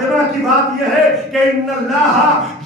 فاطمہ کی بات یہ ہے کہ ان اللہ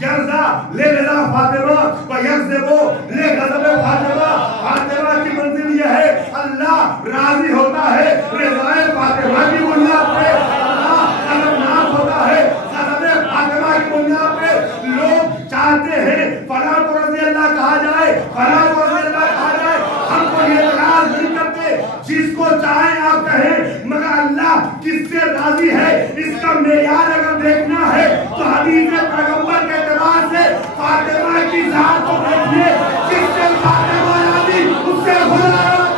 یرضا لرضا فاطمہ و یغضب لغضب فاطمہ. فاطمہ کی منزل یہ ہے اللہ راضی ہوتا ہے رضا فاطمہ کی بنیاد پہ، اللہ غضبناک ہوتا ہے غضب فاطمہ کی بنیاد پہ. لوگ چاہتے ہیں فلاں کو رضی اللہ کہا جائے، فلاں کو رضی اللہ کہا جائے. ہم کو یہ اعتراض نہیں کرتے، جس کو چاہیں آپ کہیں، مگر اللہ کس سے راضی ہے اس کا معیار اگر دیکھنا ہے تو حدیث پیغمبر کے اعتبار سے فاطمہ کی ذات کو دیکھیے. جس سے فاطمہ راضی اس سے خدا راضی.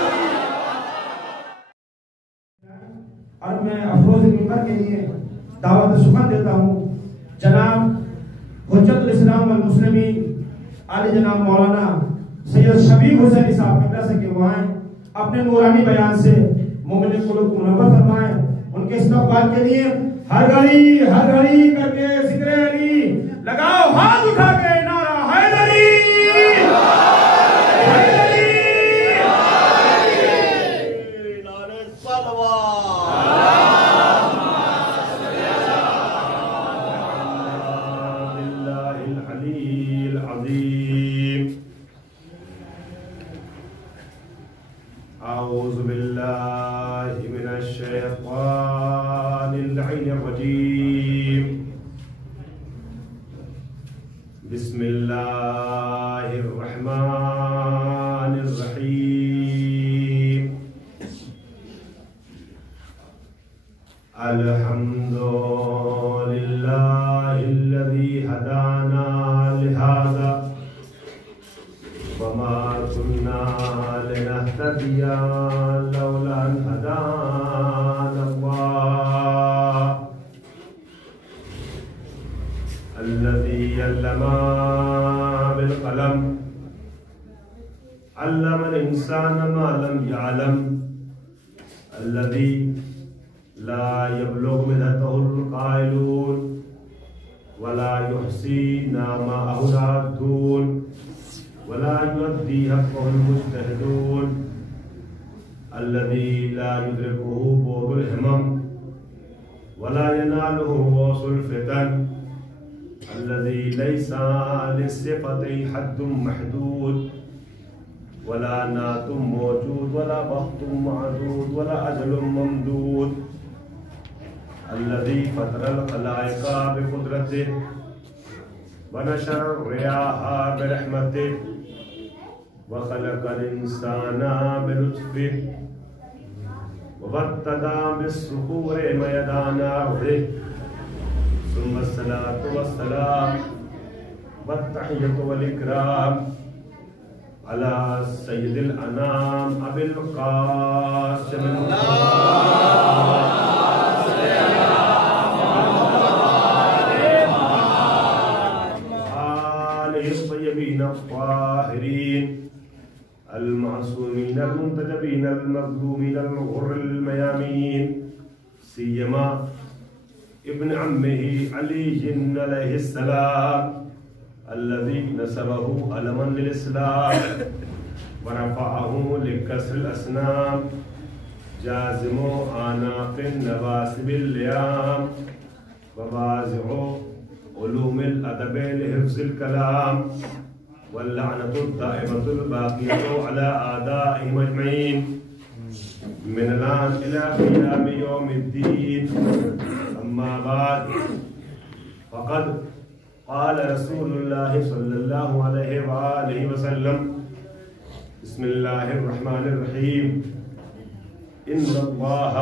اور میں افروز منبر کے لیے دعوت سخن دیتا ہوں جناب حجت الاسلام والمسلمین عالی جناب مولانا سید شبیب حسین صاحب قبلہ سے کہ وہ آئیں اپنے نورانی بیان سے مومن قلوب کو منور فرمائیں. ان کے استقبال کے لیے ہر گھڑی کر کے ذکر علی لگاؤ، ہاتھ اٹھا کے نعرہ حیدری أعوذ بالله من الشيطان اللعين الرجيم. بسم الله الرحمن الرحيم. الحمد لله الذي هدانا لهذا وما كنا لنهتدي لولا أن هدانا الله الذي علم بالقلم علم الإنسان ما لم يعلم الذي لا يبلغ منته القائلون ولا يحصي نعمه العادون ولا يؤدي حقه المجتهدون الذي لا يدركه بعد الهمم ولا يناله غوص الفتن الذي ليس للصفة حد محدود ولا نات موجود ولا بخت معدود ولا أجل ممدود الذي فطر الخلائق بقدرته ونشر الرياح برحمته وخلق الإنسان بلطفه وابتدى بالصخور ميدان أرضه ثم الصلاة والسلام والتحية والإكرام على سيد الأنام أبي القاسم الطيبين الطاهرين المعصومين المنتجبين المظلومين الغر الميامين سيما ابن عمه علي عليه السلام الذي نسبه علما للإسلام ورفعه لكسر الأصنام جازم آناق النواسب الليام ووازع علوم الأدب لحفظ الكلام واللعنة الدائمة الباقية على أعدائهم أجمعين من الآن إلى قيام يوم الدين. أما بعد فقد قال رسول الله صلى الله عليه وآله وسلم بسم الله الرحمن الرحيم إن الله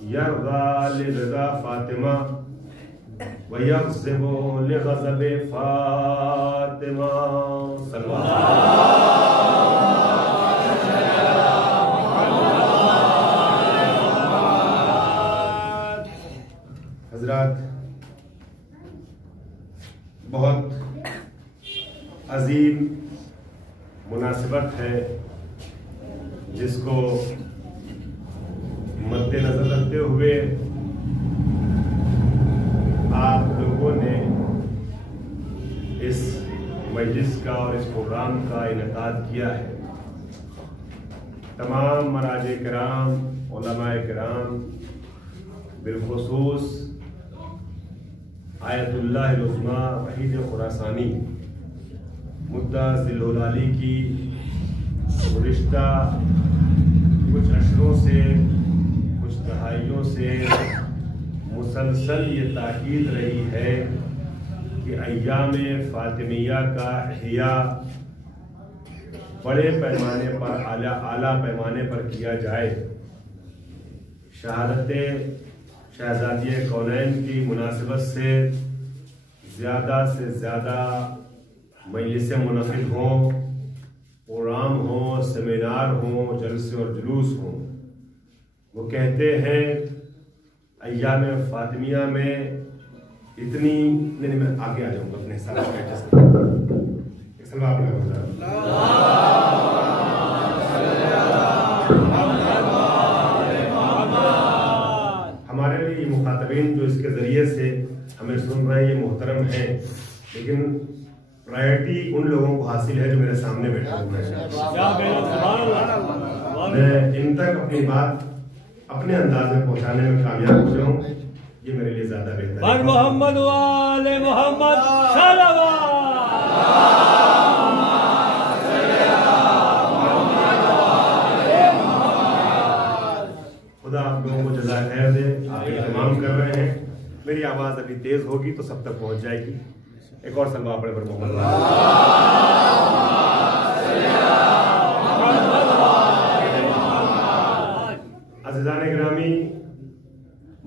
يرضى لرضا فاطمة ويغضب لغضب فاطمة صلى الله عليه وسلم. حضرات، بہت عظیم مناسبت ہے جس کو مد نظر رکھتے ہوئے آپ لوگوں نے اس مجلس کا اور اس پروگرام کا انعقاد کیا ہے. تمام مراجع کرام، علماء کرام، بالخصوص آیت اللہ العظمیٰ وحید خراسانی مدعا ذلعلالی کی گزشتہ کچھ عشروں سے کچھ دہائیوں سے مسلسل یہ تاکید رہی ہے کہ ایام فاطمیہ کا احیاء بڑے پیمانے پر اعلیٰ پیمانے پر کیا جائے. شہادت شہزادی کونین کی مناسبت سے زیادہ مجلسیں منعقد ہوں، پروگرام ہوں، سیمینار ہوں، جلسے اور جلوس ہوں. وہ کہتے ہیں ایام فاطمیہ میں اتنی نہیں، میں آگے آ جاؤں گا اپنے حساب سے. ہمارے لیے یہ مخاطبین جو اس کے ذریعے سے ہمیں سن رہے ہیں یہ محترم ہیں، لیکن پرائرٹی ان لوگوں کو حاصل ہے جو میرے سامنے بیٹھے ہوئے ہیں. میں ان تک اپنی بات اپنے انداز میں پہنچانے میں کامیاب ہو جاؤں، یہ میرے لیے زیادہ بہتر ہے. محمد وآل محمد خدا آپ لوگوں کو جزائے خیر دے. آپ اہتمام کر رہے ہیں، میری آواز ابھی تیز ہوگی تو سب تک پہنچ جائے گی. ایک اور سلوہ پڑھیں پر محمد عزیزان گرامی.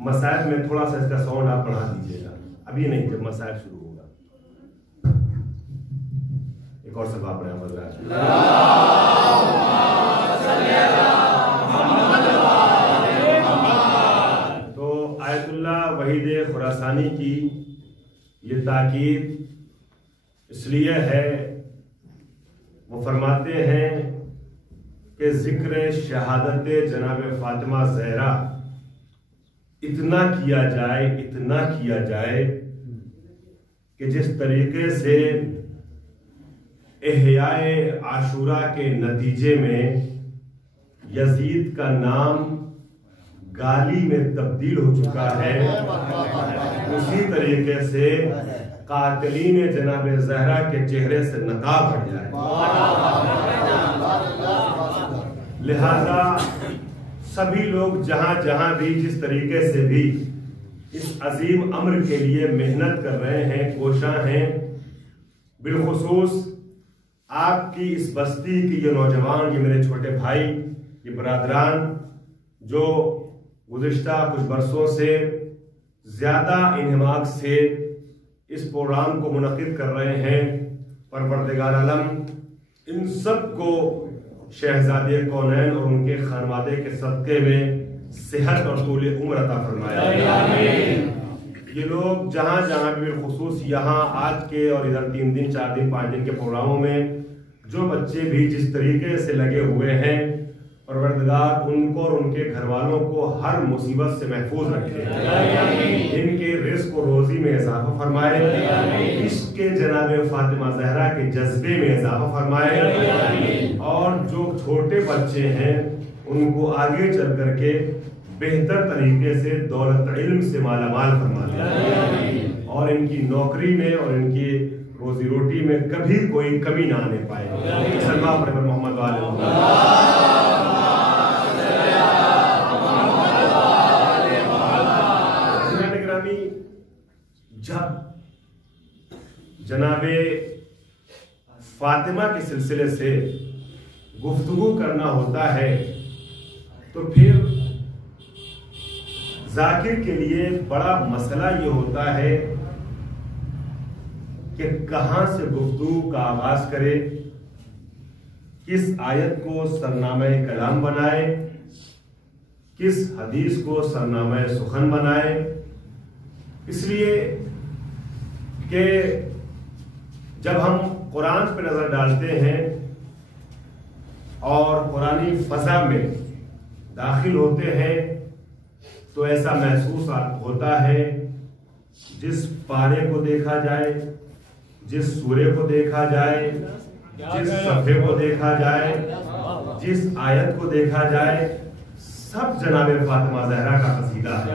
مسائل میں تھوڑا سا اس کا ساؤنڈ آپ بڑھا دیجیے گا، ابھی نہیں، جب مسائل شروع ہوگا. ایک اور سلوہ پڑھیں احمد راج. تو آیت اللہ وحید خراسانی کی یہ تاکید اس لیے ہے، وہ فرماتے ہیں کہ ذکر شہادت جناب فاطمہ زہرا اتنا کیا جائے کہ جس طریقے سے احیاء عاشوراء کے نتیجے میں یزید کا نام گالی میں تبدیل ہو چکا ہے، اسی طریقے سے قاتلین جناب زہرا کے چہرے سے نقاب ہٹ جائے. لہذا سبھی لوگ جہاں بھی جس طریقے سے بھی اس عظیم امر کے لیے محنت کر رہے ہیں، کوشاں ہیں، بالخصوص آپ کی اس بستی کی یہ نوجوان، یہ میرے چھوٹے بھائی، یہ برادران جو گزشتہ کچھ برسوں سے زیادہ انہماک سے اس پروگرام کو منعقد کر رہے ہیں، پروردگار عالم ان سب کو شہزادی کونین اور ان کے خانوادے کے صدقے میں صحت اور طول عمر عطا فرمایا. یہ لوگ جہاں بھی بالخصوص یہاں آج کے اور ادھر 3 دن 4 دن 5 دن کے پروگراموں میں جو بچے بھی جس طریقے سے لگے ہوئے ہیں، پروردگار ان کو اور ان کے گھر والوں کو ہر مصیبت سے محفوظ رکھے، ان کے رزق و روزی میں اضافہ فرمائے، عشق جناب فاطمہ زہرا کے جذبے میں اضافہ فرمائے، اور جو چھوٹے بچے ہیں ان کو آگے چل کر کے بہتر طریقے سے دولت علم سے مالا مال فرما دے، اور ان کی نوکری میں اور ان کی روزی روٹی میں کبھی کوئی کمی نہ آنے پائے. سلمہ پر محمد والے جب جناب فاطمہ کے سلسلے سے گفتگو کرنا ہوتا ہے تو پھر ذاکر کے لیے بڑا مسئلہ یہ ہوتا ہے کہ کہاں سے گفتگو کا آغاز کرے، کس آیت کو سرنامہ کلام بنائے، کس حدیث کو سرنامہ سخن بنائے. اس لیے کہ جب ہم قرآن پہ نظر ڈالتے ہیں اور قرآنی فضا میں داخل ہوتے ہیں تو ایسا محسوس ہوتا ہے جس پارے کو دیکھا جائے، جس سورے کو دیکھا جائے، جس صفحے کو دیکھا جائے، جس آیت کو دیکھا جائے، سب جناب فاطمہ زہرا کا قصیدہ ہے،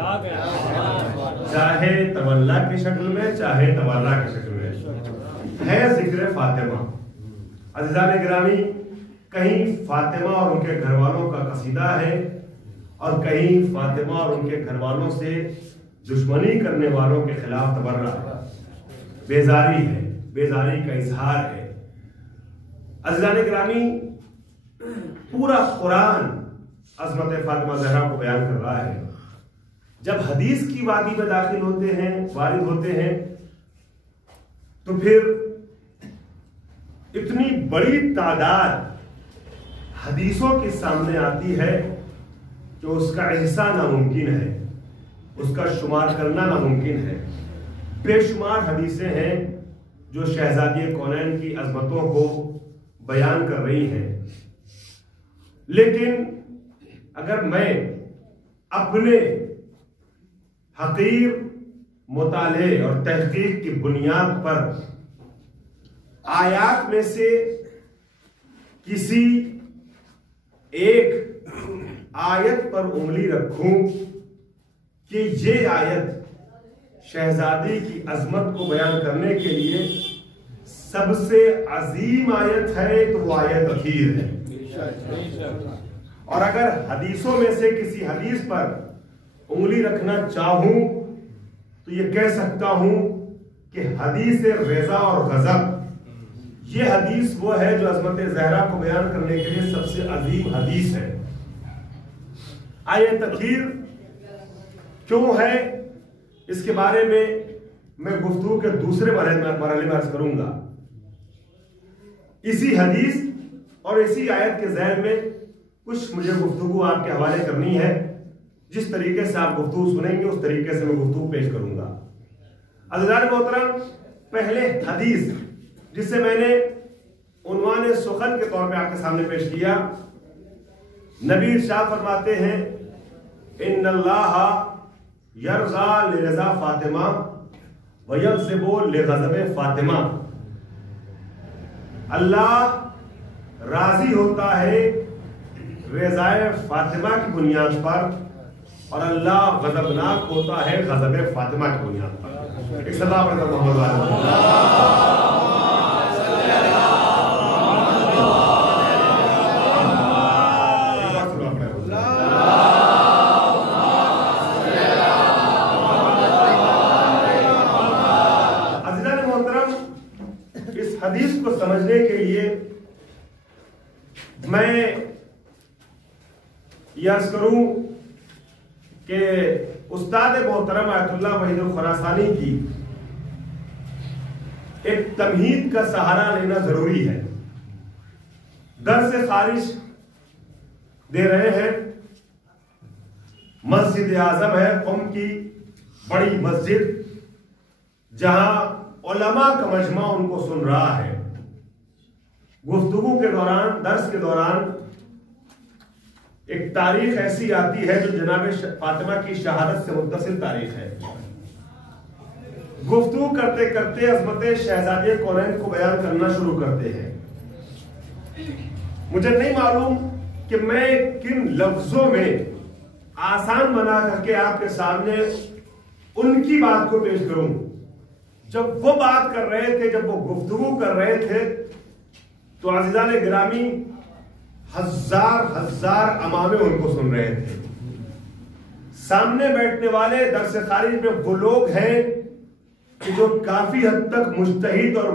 چاہے تولا کی شکل میں چاہے تولہ کی شکل میں، ہے ذکر فاطمہ۔ عزیزان گرامی، کہیں فاطمہ اور ان کے گھر والوں کا قصیدہ ہے اور کہیں فاطمہ اور ان کے گھر والوں سے دشمنی کرنے والوں کے خلاف تبرہ ہے، بیزاری ہے، بیزاری کا اظہار ہے۔ عزیزان گرامی، پورا قرآن عظمت فاطمہ زہرا کو بیان کر رہا ہے۔ جب حدیث کی وادی میں داخل ہوتے ہیں، وارد ہوتے ہیں، تو پھر اتنی بڑی تعداد حدیثوں کے سامنے آتی ہے کہ اس کا احصاء ناممکن ہے، اس کا شمار کرنا ناممکن ہے۔ بے شمار حدیثیں ہیں جو شہزادی کونین کی عظمتوں کو بیان کر رہی ہیں، لیکن اگر میں اپنے حقیر مطالعے اور تحقیق کی بنیاد پر آیات میں سے کسی ایک آیت پر انگلی رکھوں کہ یہ آیت شہزادی کی عظمت کو بیان کرنے کے لیے سب سے عظیم آیت ہے، تو وہ آیت اخیر ہے۔ اور اگر حدیثوں میں سے کسی حدیث پر انگلی رکھنا چاہوں تو یہ کہہ سکتا ہوں کہ حدیث رضا اور غضب، یہ حدیث وہ ہے جو عظمت زہرا کو بیان کرنے کے لیے سب سے عظیم حدیث ہے۔ آیت اخیر کیوں ہے، اس کے بارے میں گفتگو کے دوسرے مرحلے میں عرض کروں گا۔ اسی حدیث اور اسی آیت کے ذیل میں کچھ مجھے گفتگو آپ کے حوالے کرنی ہے۔ جس طریقے سے آپ گفتگو سنیں گے اس طریقے سے میں گفتگو پیش کروں گا۔ عزیزان محترم، پہلے حدیث جسے میں نے عنوان سخن کے طور پہ آپ کے سامنے پیش کیا، نبی ارشاد فرماتے ہیں ان اللہ یرضا لرضا فاطمہ ویغضب لغضب فاطمہ، اللہ راضی ہوتا ہے رضائے فاطمہ کی بنیاد پر اور اللہ غضبناک ہوتا ہے غضب فاطمہ کی بنیاد پر۔ ایک صدا پڑھتا محمد عزیزان محترم، اس حدیث کو سمجھنے کے لیے میں یہ عرض کروں کہ استاد محترم آیت اللہ وحید الخراسانی کی ایک تمہید کا سہارا لینا ضروری ہے۔ درس خارج دے رہے ہیں، مسجد اعظم ہے قم کی بڑی مسجد، جہاں علماء کا مجمع ان کو سن رہا ہے۔ گفتگو کے دوران، درس کے دوران ایک تاریخ ایسی آتی ہے جو جناب فاطمہ کی شہادت سے متصل تاریخ ہے۔ گفتگو کرتے کرتے عظمت شہزادی کونین کو بیان کرنا شروع کرتے ہیں۔ مجھے نہیں معلوم کہ میں کن لفظوں میں آسان بنا کر کے آپ کے سامنے ان کی بات کو پیش کروں۔ جب وہ بات کر رہے تھے، جب وہ گفتگو کر رہے تھے، تو عزیزان گرامی ہزار امامے ان کو سن رہے تھے۔ سامنے بیٹھنے والے درس خارج میں وہ لوگ ہیں کہ جو کافی حد تک مجتہد اور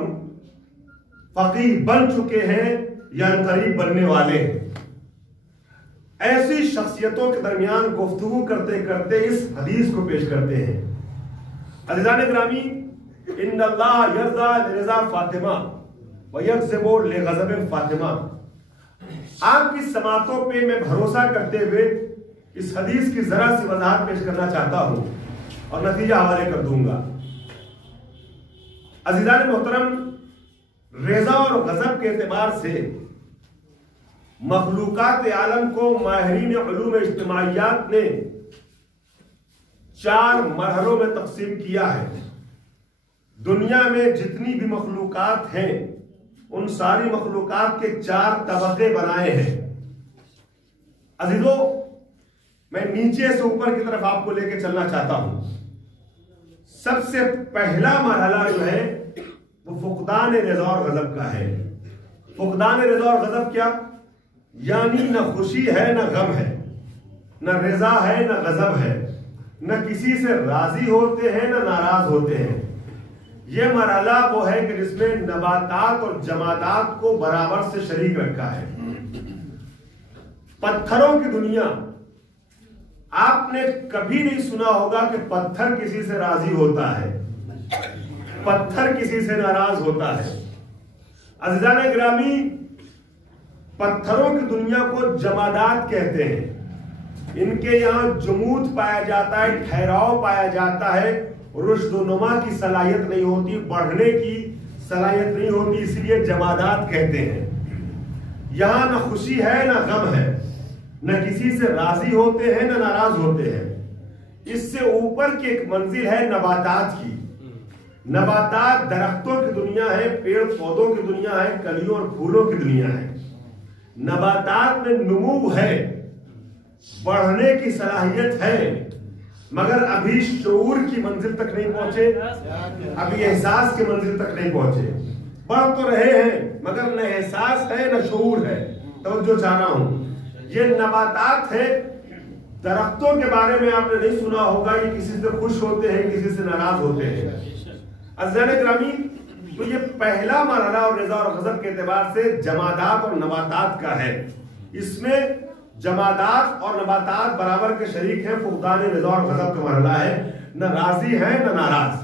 فقیہ بن چکے ہیں یا قریب بننے والے ہیں۔ ایسی شخصیتوں کے درمیان گفتگو کرتے کرتے اس حدیث کو پیش کرتے ہیں۔ عزیزان گرامی، ان اللہ یرضا لرضا فاطمہ ویغضب لغضب فاطمہ، آپ کی سماعتوں پہ میں بھروسہ کرتے ہوئے اس حدیث کی ذرا سی وضاحت پیش کرنا چاہتا ہوں اور نتیجہ حوالے کر دوں گا۔ عزیزان محترم، رضا اور غضب کے اعتبار سے مخلوقات عالم کو ماہرین علوم اجتماعیات نے 4 مرحلوں میں تقسیم کیا ہے۔ دنیا میں جتنی بھی مخلوقات ہیں ان ساری مخلوقات کے 4 طبقے بنائے ہیں۔ عزیزو، میں نیچے سے اوپر کی طرف آپ کو لے کے چلنا چاہتا ہوں۔ سب سے پہلا مرحلہ جو ہے وہ فقدان رضا اور غضب کا ہے. فقدان رضا اور غضب کیا؟ یعنی نہ خوشی ہے نہ غم ہے، نہ رضا ہے نہ غضب ہے، نہ کسی سے راضی ہوتے ہیں نہ ناراض ہوتے ہیں. یہ مرحلہ وہ ہے کہ جس میں نباتات اور جمادات کو برابر سے شریک رکھا ہے. پتھروں کی دنیا، آپ نے کبھی نہیں سنا ہوگا کہ پتھر کسی سے راضی ہوتا ہے، پتھر کسی سے ناراض ہوتا ہے. عزیزان گرامی، پتھروں کی دنیا کو جمادات کہتے ہیں. ان کے یہاں جمود پایا جاتا ہے، ٹھہراؤ پایا جاتا ہے، رشد و نما کی صلاحیت نہیں ہوتی، بڑھنے کی صلاحیت نہیں ہوتی، اس لیے جمادات کہتے ہیں. یہاں نہ خوشی ہے نہ غم ہے، نہ کسی سے راضی ہوتے ہیں نہ ناراض ہوتے ہیں. اس سے اوپر کی ایک منزل ہے نباتات کی. نباتات درختوں کی دنیا ہے، پیڑ پودوں کی دنیا ہے، کلیوں اور پھولوں کی دنیا ہے. نباتات میں نمو ہے، بڑھنے کی صلاحیت ہے، مگر ابھی شعور کی منزل تک نہیں پہنچے، ابھی احساس کی منزل تک نہیں پہنچے. بڑھ تو رہے ہیں مگر نہ احساس ہے نہ شعور ہے. توجہ چاہ رہا ہوں، یہ نباتات ہے. درختوں کے بارے میں آپ نے نہیں سنا ہوگا یہ کسی سے خوش ہوتے ہیں کسی سے ناراض ہوتے ہیں. عزیزان گرامی، تو یہ پہلا مرحلہ اور رضا اور غضب کے اعتبار سے جمادات اور نباتات کا ہے. اس میں جمادات اور نباتات برابر کے شریک ہیں. فقدان رضا اور غضب کا مرحلہ ہے، نہ راضی ہے نہ ناراض.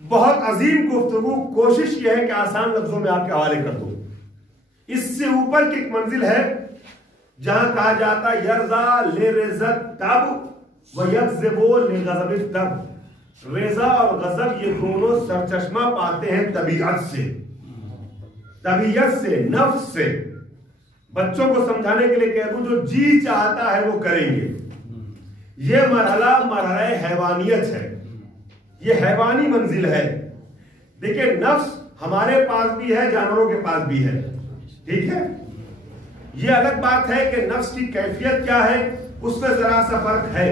بہت عظیم گفتگو، کوشش یہ ہے کہ آسان لفظوں میں آپ کے حوالے کر دوں. اس سے اوپر کی ایک منزل ہے جہاں کہا جاتا یرضا لرزت تب و یغضب لغضب تب. رضا اور غضب یہ دونوں سرچشمہ پاتے ہیں طبیعت سے، طبیعت سے، نفس سے. بچوں کو سمجھانے کے لیے کہہ دوں جو جی چاہتا ہے وہ کریں گے. یہ مرحلہ مرحلہ حیوانیت ہے، یہ حیوانی منزل ہے. دیکھیں، نفس ہمارے پاس بھی ہے، جانوروں کے پاس بھی ہے، ٹھیک ہے. یہ الگ بات ہے کہ نفس کی کیفیت کیا ہے، اس میں ذرا سا فرق ہے،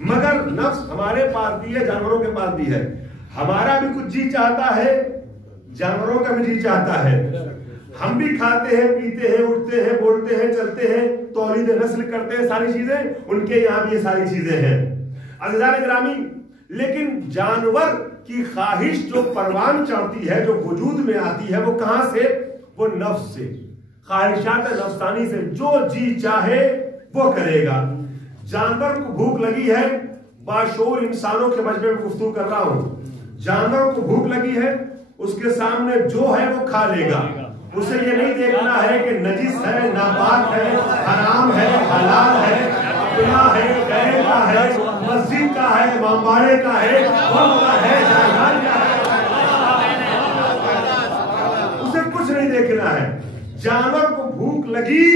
مگر نفس ہمارے پاس بھی ہے، جانوروں کے پاس بھی ہے. ہمارا بھی کچھ جی چاہتا ہے، جانوروں کا بھی جی چاہتا ہے. ہم بھی کھاتے ہیں، پیتے ہیں، اٹھتے ہیں، بولتے ہیں، چلتے ہیں، تولید نسل کرتے ہیں، ساری چیزیں ان کے یہاں بھی یہ ساری چیزیں ہیں. عزیزان گرامی، لیکن جانور کی خواہش جو پروان چڑھتی ہے، جو وجود میں آتی ہے، وہ کہاں سے؟ وہ نفس سے، خواہشات نفسانی سے. جو جی چاہے وہ کرے گا. جانور کو بھوک لگی ہے، باشعور انسانوں کے مجمع میں گفتگو کر رہا ہوں. جانور کو بھوک لگی ہے، اس کے سامنے جو ہے وہ کھا لے گا. اسے یہ نہیں دیکھنا ہے کہ نجس ہے، ناپاک ہے، حرام ہے، حلال ہے، اپنا ہے، غیر کا ہے، مسجد کا ہے، امامباڑے کا ہے، وقت کا ہے، جائیداد کا ہے. اسے کچھ نہیں دیکھنا ہے. جانور کو بھوک لگی،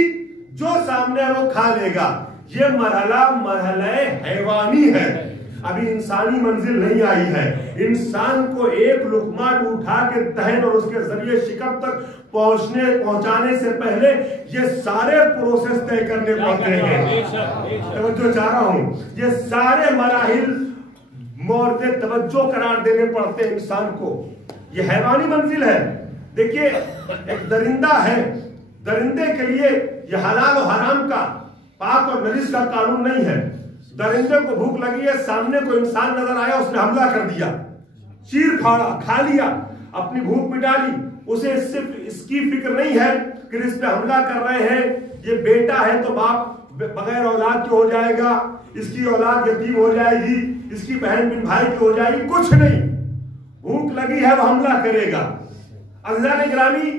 جو سامنے ہے وہ کھا لے گا. یہ مرحلہ حیوانی ہے، ابھی انسانی منزل نہیں آئی ہے. انسان کو ایک لقمہ اٹھا کے دہن اور اس کے ذریعے شکم تک پہنچانے سے پہلے یہ سارے پروسیس طے کرنے پڑتے ہیں. توجہ چاہ رہا ہوں، یہ سارے مراحل مورد توجہ قرار دینے پڑتے ہیں انسان کو. یہ حیوانی منزل ہے. دیکھیے، ایک درندہ ہے، درندے کے لیے یہ حلال و حرام کا، پاک اور نجس کا قانون نہیں ہے. درندے کو بھوک لگی ہے، سامنے کوئی انسان نظر آیا، اس نے حملہ کر دیا، چیر پھاڑا، کھا لیا، اپنی بھوک مٹا لی. اسے صرف اس کی فکر نہیں ہے کہ اس پہ حملہ کر رہے ہیں، یہ بیٹا ہے تو باپ بغیر اولاد کے ہو جائے گا، اس کی اولاد یتیم ہو جائے گی، اس کی بہن بن بھائی کی ہو جائے گی. کچھ نہیں، بھوک لگی ہے وہ حملہ کرے گا. عزیزان گرامی،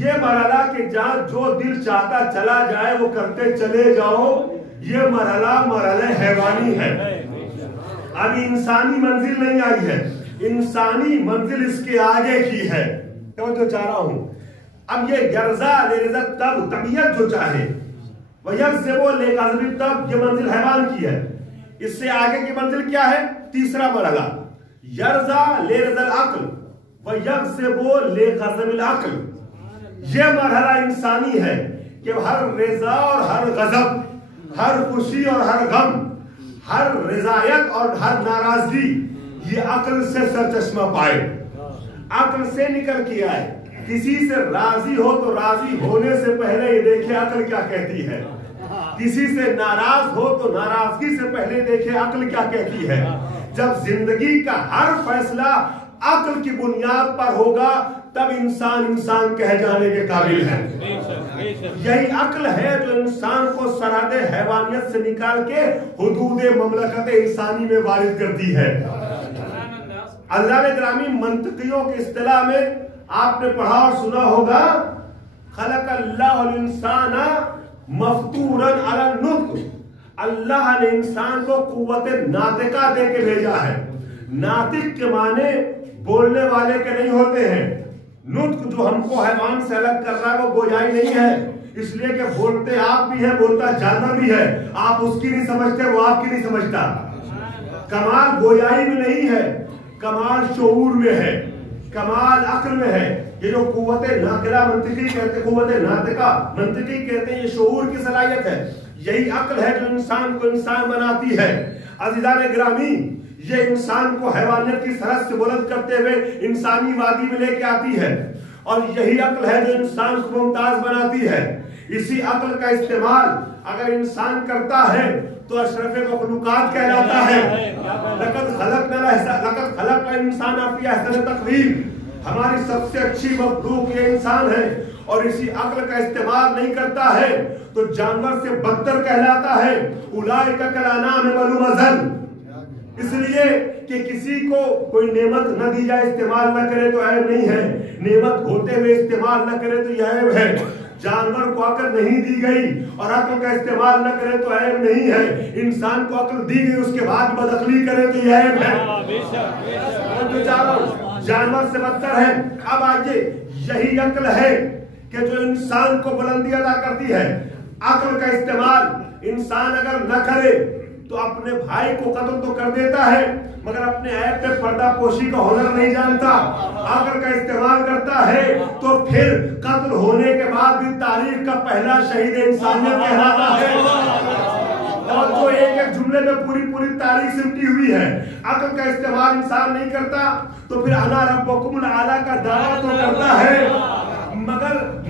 یہ مرحلہ کہ جہاں جو دل چاہتا چلا جائے وہ کرتے چلے جاؤ، یہ مرحلہ حیوانی ہے. ابھی انسانی منزل نہیں آئی ہے، انسانی منزل اس کے آگے کی ہے. توجہ چاہ رہا ہوں. اب یہ یرضا لرزت تب، طبیعت جو چاہے، ویغضب لغضب تب، یہ منزل حیوان کی ہے. اس سے آگے کی منزل کیا ہے؟ تیسرا مرحلہ یرضا لرزل العقل ویغضب لغضب العقل. یہ مرحلہ انسانی ہے کہ ہر رضا اور ہر غضب، ہر خوشی اور ہر غم، ہر رضایت اور ہر ناراضگی یہ عقل سے سرچشمہ پائے، عقل سے نکل کے آئے. کسی سے راضی ہو تو راضی ہونے سے پہلے یہ دیکھے عقل کیا کہتی ہے، کسی سے ناراض ہو تو ناراضگی سے پہلے دیکھے عقل کیا کہتی ہے. جب زندگی کا ہر فیصلہ عقل کی بنیاد پر ہوگا تب انسان کہہ جانے کے قابل ہے. یہی عقل ہے جو انسان کو سرحد حیوانیت سے نکال کے حدود مملکت انسانی میں وارد کرتی ہے. اللہ نے گرامی منطقیوں کی اصطلاح میں آپ نے پڑھا اور سنا ہوگا، خلق اللہ الانسان مفطورا علی النطق. اللہ نے انسان کو قوت ناطقہ دے کے بھیجا ہے. ناطق کے معنی بولنے والے کے نہیں ہوتے ہیں. نطق جو ہم کو حیوان سے الگ کر رہا ہے وہ گویائی نہیں ہے، اس لیے کہ بولتے آپ بھی ہے، بولتا جانور بھی ہے. آپ اس کی نہیں سمجھتے، وہ آپ کی نہیں سمجھتا. کمال گویائی میں نہیں ہے، کمال شعور میں ہے، کمال عقل میں ہے. یہ جو قوت ناقلہ منطقی کہتے ہیں، قوت ناطقہ منطقی کہتے ہیں، یہ شعور کی صلاحیت ہے. یہی عقل ہے جو انسان کو انسان بناتی ہے. عزیزان گرامی، یہ انسان کو حیوانیت کی سرحد سے بلند کرتے ہوئے انسانی وادی میں لے کے آتی ہے، اور یہی عقل ہے جو انسان کو ممتاز بناتی ہے. اسی عقل کا استعمال اگر انسان کرتا ہے تو اشرف مخلوقات کہلاتا ہے. لقد خلقنا الانسان فی احسن تقویم. ہماری سب سے اچھی مخلوق یہ انسان ہے، اور اسی عقل کا استعمال نہیں کرتا ہے تو جانور سے بدتر کہلاتا ہے. اولئک کالانعام بل هم اضل. اس لیے کہ کسی کو کوئی نعمت نہ دی جائے، استعمال نہ کرے تو عیب نہیں ہے، نعمت ہوتے ہوئے استعمال نہ کرے تو یہ عیب ہے. جانور کو عقل نہیں دی گئی اور عقل کا استعمال نہ کرے تو عیب نہیں ہے. انسان کو عقل دی گئی اس کے بعد بدعقلی کرے تو یہ عیب ہے. جانور سے بدتر ہے. اب آئیے، یہی عقل ہے کہ جو انسان کو بلندی عطا کرتی ہے. عقل کا استعمال انسان اگر نہ کرے تو اپنے بھائی کو قتل تو کر دیتا ہے مگر اپنے عیب پہ پردہ پوشی کا ہنر نہیں جانتا. عقل کا استعمال کرتا ہے تو پھر قتل ہونے کے بعد بھی تاریخ کا پہلا شہید انسانیت کہلاتا ہے. اور جو ایک جملے میں پوری تاریخ سمٹی ہوئی ہے. عقل کا استعمال انسان نہیں کرتا تو پھر انا ربکم الاعلی کا دعویٰ تو کرتا ہے،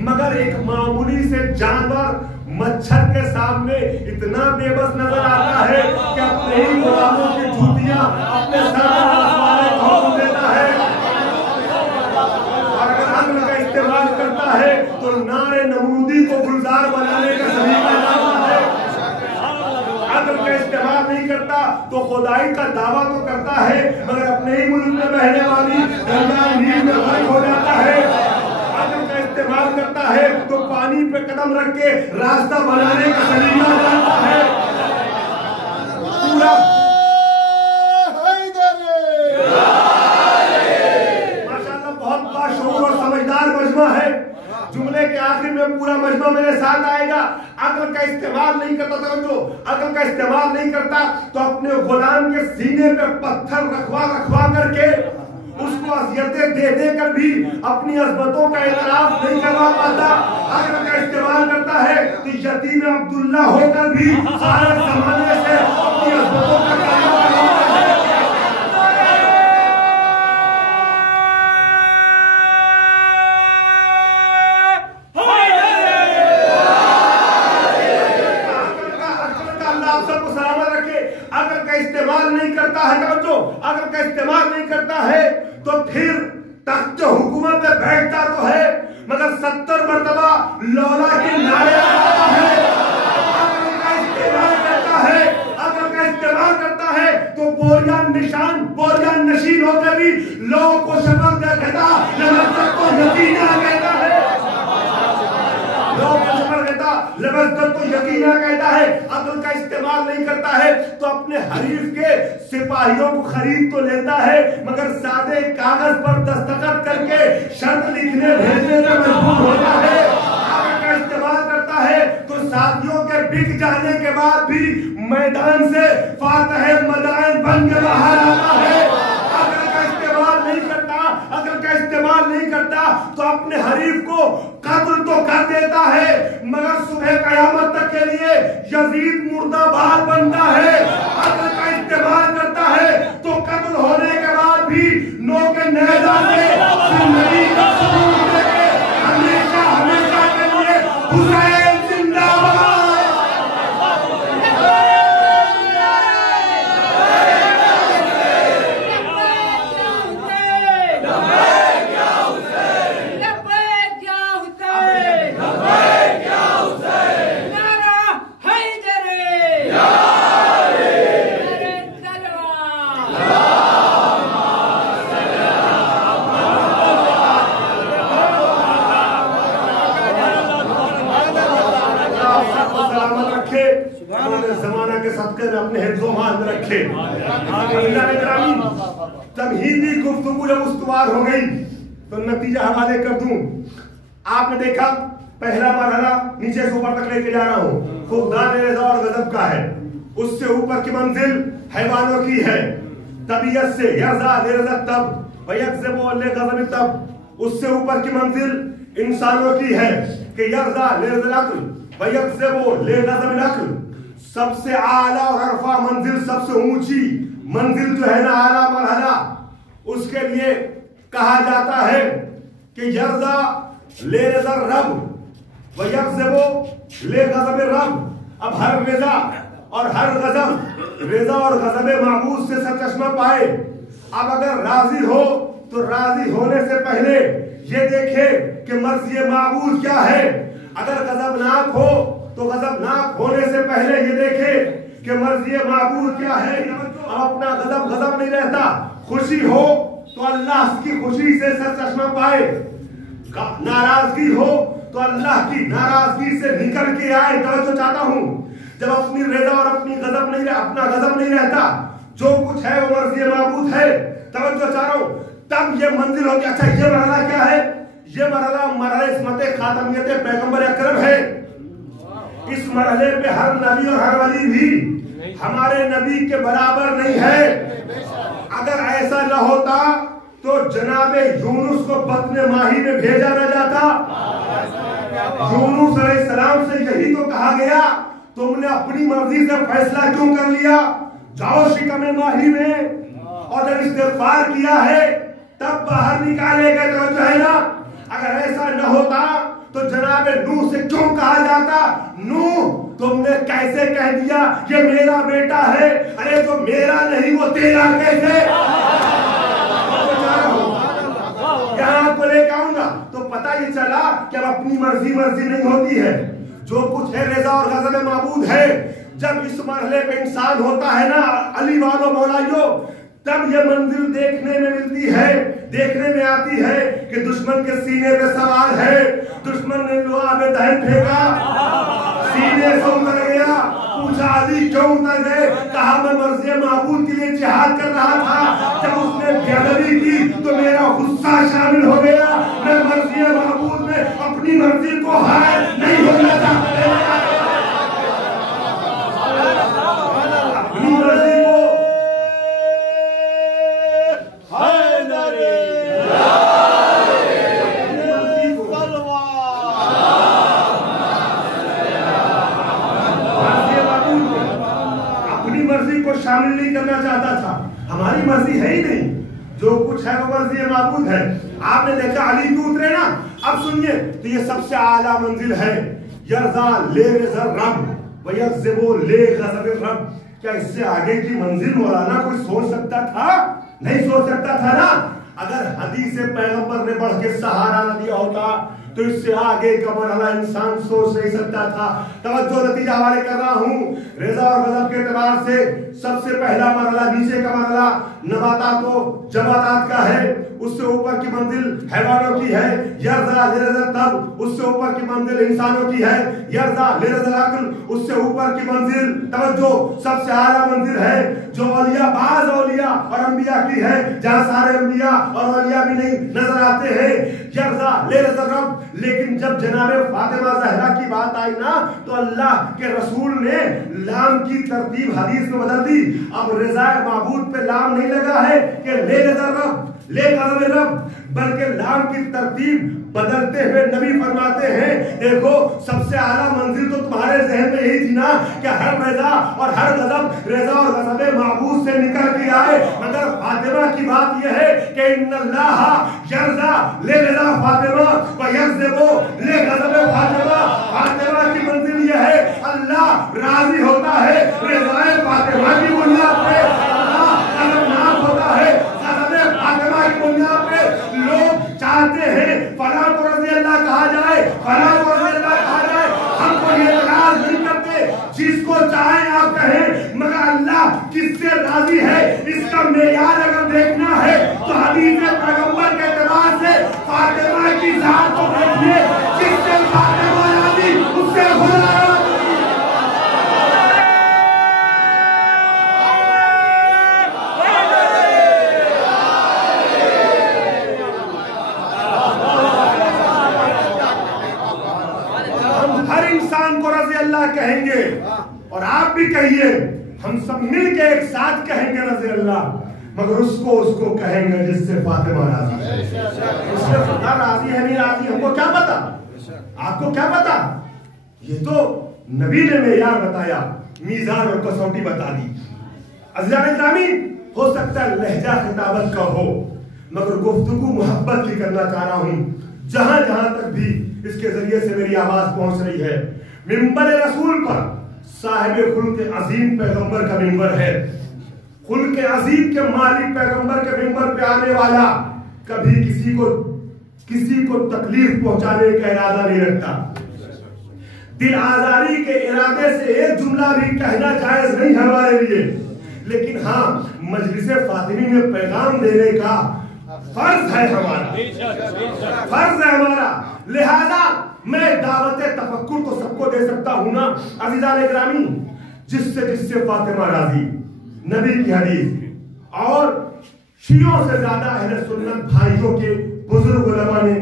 مگر ایک معمولی سے جانور مچھر کے سامنے اتنا بے بس نظر آتا ہے کہ اپنے ہی غلاموں کی جوتیاں اپنے سر پر حکم دیتا ہے. اور اگر عقل کا استعمال کرتا ہے تو نار نمرودی کو گلزار بنانے کا سلیقہ لاتا ہے. عقل کا استعمال نہیں کرتا تو خدائی کا دعویٰ تو کرتا ہے مگر اپنے ہی ملک میں بہنے والی دریا نیل میں غرق ہو جاتا ہے. عقل کا استعمال کرتا ہے تو پانی پہ قدم رکھ کے راستہ بنانے کا سلیقہ لاتا ہے. پورا ماشاءاللہ بہت باشعور اور سمجھدار مجمع ہے. جملے کے آخر میں پورا مجمع میرے ساتھ آئے گا. عقل کا استعمال نہیں کرتا تھا، جو عقل کا استعمال نہیں کرتا تو اپنے غلام کے سینے پہ پتھر رکھوا کر کے اس کو اذیتیں دے کر بھی اپنی عظمتوں کا اعتراف نہیں کروا پاتا. عقل کا استعمال کرتا ہے تو یتیم عبداللہ ہو کر بھی سارے زمانے سے اپنی عظمتوں کا اعتراف کرتا ہے. عقل کا استعمال نہیں کرتا ہے تو پھر تخت حکومت پہ بیٹھتا تو ہے مگر 70 مرتبہ لولا کی نعرے لگاتا ہے. عقل کا استعمال کرتا ہے تو بوریان نشین ہو کے بھی لوگوں کو شباب دے کہتا لبستر تو یقینہ کہتا ہے. لبستر تو یقینہ کہتا ہے. عقل کا استعمال نہیں کرتا ہے تو اپنے حریف کے سپاہیوں کو خرید تو لیتا ہے مگر سادے کاغذ پر دستخط کر کے شرط لکھنے بھیجنے میں مجبور ہوتا ہے. عقل کا استعمال کرتا ہے تو ساتھیوں کے بک جانے کے بعد بھی میدان سے فاتح مدائن بن کے باہر آتا ہے. عقل کا استعمال نہیں کرتا تو اپنے حریف کو قتل تو کر دیتا ہے، مگر صبح قیامت تک کے لیے یزید مردہ بال بنتا ہے، قتل کا استعمال کرتا ہے، تو قتل ہونے کے بعد بھی نوک نیزہ سے زندگی کا ثبوت دے کے ہمیشہ ہمیشہ کے لیے حسین زندہ باد۔ زمانہ کے صدقے میں اپنے حفظ و مان میں رکھے۔ تمہیدی گفتگو جب استوار ہو گئی تو نتیجہ حوالے کر دوں۔ آپ نے دیکھا پہلا مرحلہ نیچے سے اوپر تک لے کے جا رہا ہوں، فقدان رضا اور غضب کا ہے، اس سے اوپر کی منزل حیوانوں کی ہے، طبیعت سے یرضا لرضا تب ویکذب لغضب تب، اس سے اوپر کی منزل انسانوں کی ہے کہ یرضا لرضا العقل ویکذب لغضب العقل۔ سب سے اعلیٰ اور عرفہ منزل، سب سے اونچی منزل جو ہے نا اعلیٰ مرحلہ، اس کے لیے کہا جاتا ہے کہ یرضا لرضا الرب ویکذب لغضب الرب۔ اب ہر رضا اور ہر غضب، رضا اور غضب معبود سے سرچشمہ پائے۔ اب اگر راضی ہو تو راضی ہونے سے پہلے یہ دیکھے کہ مرضی معبود کیا ہے، اگر غضبناک ہو تو غضبناک ہونے سے پہلے یہ دیکھے کہ مرضی معبود کیا ہے۔ اب اپنا غضب نہیں رہتا، خوشی ہو تو اللہ کی خوشی سے سرچشمہ پائے، ناراضگی ہو تو اللہ کی ناراضگی سے نکل کے آئے۔ توجہ چاہتا ہوں، جب اپنی رضا اور اپنا غضب نہیں رہتا، جو کچھ ہے وہ مرضی معبود ہے، توجہ چاہ رہا ہوں، تب یہ منزل ہوگی۔ اچھا یہ مرحلہ کیا ہے؟ یہ مرحلہ عصمت خاتمیت پیغمبر اکرم ہے۔ اس مرحلے پہ ہر نبی اور ہر ولی بھی ہمارے نبی کے برابر نہیں ہے۔ اگر ایسا نہ ہوتا تو جناب یونس کو بطن ماہی میں بھیجا نہ جاتا۔ یونس علیہ السلام سے یہی تو کہا گیا، تم نے اپنی مرضی سے فیصلہ کیوں کر لیا، جاؤ شکم ماہی میں، اور جب استغفار کیا ہے تب باہر نکالے گئے۔ تو جو ہے نا، اگر ایسا نہ ہوتا تو جناب نوح سے کیوں کہا جاتا، نوح تم نے کیسے کہہ دیا یہ میرا بیٹا ہے؟ ارے تو میرا نہیں وہ تیرا کیسے؟ یہاں کو لے کے آؤں گا تو پتہ یہ چلا کہ اب اپنی مرضی نہیں ہوتی ہے، جو کچھ ہے رضا اور غضب معبود ہے۔ جب اس مرحلے پہ انسان ہوتا ہے نا علی والو مولائیو، تب یہ منزل دیکھنے میں ملتی ہے، دیکھنے میں آتی ہے کہ دشمن کے سینے پہ سوار ہے، دشمن نے لوہا میں دہن پھینکا، سینے سے اتر گیا، پوچھا علی کیوں اتر گئے؟ کہا میں مرضی معبود کے لیے جہاد کر رہا تھا، جب اس نے بے ادبی کی تو میرا غصہ شامل ہو گیا، میں مرضی معبود میں اپنی مرضی کو حائل نہیں ہونا چاہتا، اپنی مرضی کو شامل نہیں کرنا چاہتا تھا۔ ہماری مرضی ہے ہی نہیں، جو کچھ ہے وہ مرضی معبود ہے۔ آپ نے دیکھا علی کیوں اترے نا؟ اب سنیے، تو یہ سب سے اعلیٰ منزل ہے، یرضا لرضا الرب ویکذب لغضب الرب۔ کیا اس سے آگے کی منزل مولانا کوئی سوچ سکتا تھا؟ نہیں سوچ سکتا تھا نا۔ اگر حدیث پیغمبر نے بڑھ کے سہارا نہ دیا ہوتا تو اس سے آگے کا مرحلہ انسان سوچ نہیں سکتا تھا۔ توجہ نتیجہ حوالے کر رہا ہوں، رضا اور غضب کے اعتبار سے سب سے پہلا مرحلہ، نیچے کا مرحلہ نباتات و جمادات کا ہے، اس سے اوپر کی منزل حیوانوں کی ہے، یرضا لرضا تب، اس سے اوپر کی منزل انسانوں کی ہے، یرضا لرضا العقل، اس سے اوپر کی منزل توجہ سب سے اعلیٰ منزل ہے جو اولیاء، بعض اولیاء اور انبیاء کی ہے، جہاں سارے انبیاء اور اولیاء بھی نہیں نظر آتے ہیں، یرضا لرضا الرب۔ لیکن جب جناب فاطمہ زہرا کی بات آئی نا تو اللہ کے رسول نے لام کی ترتیب حدیث میں بدل دی۔ اب رضا معبود پہ لام نہیں لگا ہے کہ لرضا الرب، لے غضب رب، بلکہ لام کی ترتیب بدلتے ہوئے نبی فرماتے ہیں دیکھو سب سے اعلیٰ منزل تو تمہارے ذہن میں یہی تھی نا کہ ہر رضا اور ہر غضب رضا اور غضب معبود سے نکل کے آئے، مگر فاطمہ کی بات یہ ہے کہ ان اللہ یرضا لرضا فاطمہ ویغضب لغضب فاطمہ۔ فاطمہ کی منزل یہ ہے اللہ راضی ہوتا ہے رضا فاطمہ کی بنیاد پہ، اللہ غضبناک ہوتا ہے غضب فاطمہ کی بنیاد پہ۔ لوگ چاہتے ہیں فلاں کو رضی اللہ کہا جائے، فلاں کو رضی اللہ کہا جائے، ہم کو یہ اعتراض نہیں کرتے، جس کو چاہیں آپ کہیں، مگر اللہ کس سے راضی ہے اس کا معیار اگر دیکھنا ہے تو حدیث پیغمبر کے اعتبار سے فاطمہ کی ذات کو دیکھیے، جس سے فاطمہ راضی اس سے خدا راضی۔ کہیں گے اور آپ بھی کہیے، ہم سب مل کے ایک ساتھ کہیں گے رضی اللہ، مگر اس کو کہیں گے جس سے فاطمہ راضی ہے۔ اس سے خدا راضی ہے نہیں راضی ہم کو کیا پتا، آپ کو کیا پتا؟ یہ تو نبی نے معیار بتایا، میزان اور کسوٹی بتا دی۔ عزیزان گرامی، ہو سکتا ہے لہجہ خطابت کا ہو، مگر گفتگو محبت کی کرنا چاہ رہا ہوں۔ جہاں جہاں تک بھی اس کے ذریعے سے میری آواز پہنچ رہی ہے، منبر رسول پر صاحب خلق عظیم پیغمبر کا منبر ہے، خلق عظیم کے مالک پیغمبر کے منبر پہ آنے والا کبھی کسی کو تکلیف پہنچانے کا ارادہ نہیں رکھتا۔ دل آزاری کے ارادے سے ایک جملہ بھی کہنا جائز نہیں ہے ہمارے لیے، لیکن ہاں مجلس فاطمی میں پیغام دینے کا فرض ہے ہمارا، فرض ہے ہمارا۔ لہذا میں دعوت تفکر تو سب کو دے سکتا ہوں نا عزیزان گرامی، جس سے فاطمہ راضی، نبی کی حدیث، اور شیعوں سے زیادہ اہل سنت بھائیوں کے بزرگ علماء نے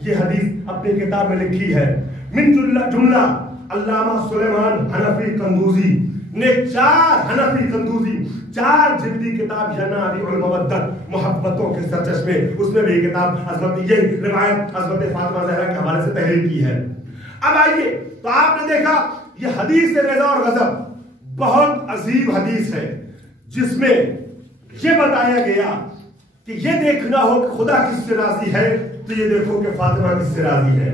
یہ حدیث اپنی کتاب میں لکھی ہے۔ من جملہ علامہ سلیمان حنفی قندوزی نے چار جلدی کتاب ینابیع المودت، محبتوں کے سرچشمے، اس میں بھی کتاب یہ روایت حضرت فاطمہ زہرا کے حوالے سے تحریر کی ہے۔ اب آئیے، تو آپ نے دیکھا یہ حدیث رضا اور غضب بہت عظیم حدیث ہے، جس میں یہ بتایا گیا کہ یہ دیکھنا ہو کہ خدا کس سے راضی ہے تو یہ دیکھو کہ فاطمہ کس سے راضی ہے۔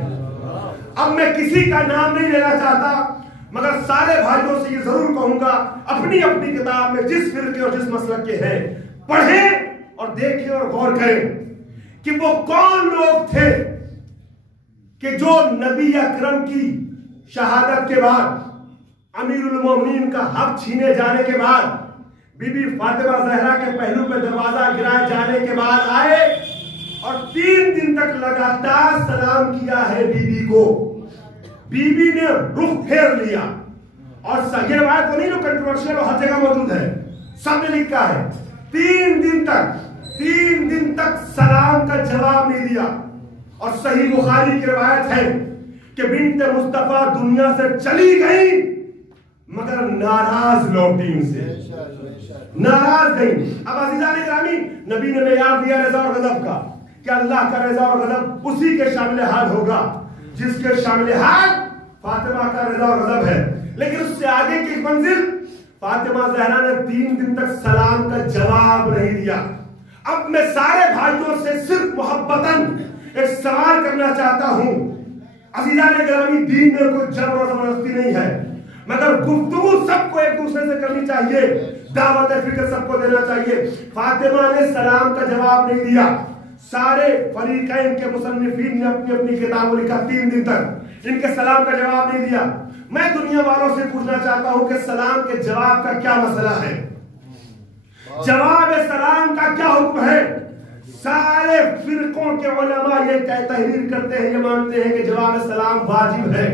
اب میں کسی کا نام نہیں لینا چاہتا، مگر سارے بھائیوں سے یہ ضرور کہوں گا، اپنی اپنی کتاب میں جس فرقے اور جس مسلک کے ہیں پڑھیں اور دیکھیں اور غور کریں کہ وہ کون لوگ تھے کہ جو نبی اکرم کی شہادت کے بعد، امیر المومنین کا حق چھینے جانے کے بعد، بی بی فاطمہ زہرا کے پہلو پہ دروازہ گرائے جانے کے بعد آئے اور 3 دن تک لگاتار سلام کیا ہے بی بی کو۔ بی بی نے رخ پھیر لیا، اور یہ روایت وہ نہیں جو کنٹروورشل اور ہر جگہ موجود ہے، سب نے لکھا ہے 3 دن تک سلام کا جواب نہیں دیا۔ اور صحیح بخاری کی روایت ہے کہ بنت مصطفیٰ دنیا سے چلی گئی مگر ناراض لوٹی، ان سے ناراض گئی۔ اب عزیزان گرامی، نبی نے معیار دیا رضا اور غضب کا کہ اللہ کا رضا اور غضب اسی کے شامل حال ہوگا جس کے شامل حال فاطمہ کا رضا اور غضب ہے۔ لیکن اس سے آگے کی منزل، فاطمہ زہرا نے 3 دن تک سلام کا جواب نہیں دیا۔ اب میں سارے بھائیوں سے صرف محبتاً ایک سوال کرنا چاہتا ہوں۔ عزیزان گرامی، دین میں کوئی جبر و زبردستی نہیں ہے، مگر گفتگو سب کو ایک دوسرے سے کرنی چاہیے، دعوت فکر سب کو دینا چاہیے۔ فاطمہ نے سلام کا جواب نہیں دیا، سارے فریقین کے مصنفین نے اپنی اپنی کتابوں لکھا 3 دن تک ان کے سلام کا جواب نہیں دیا۔ میں دنیا والوں سے پوچھنا چاہتا ہوں کہ سلام کے جواب کا کیا مسئلہ ہے، جواب سلام کا کیا حکم ہے؟ سارے فرقوں کے علماء یہ تحریر کرتے ہیں، یہ مانتے ہیں کہ جواب سلام واجب ہے،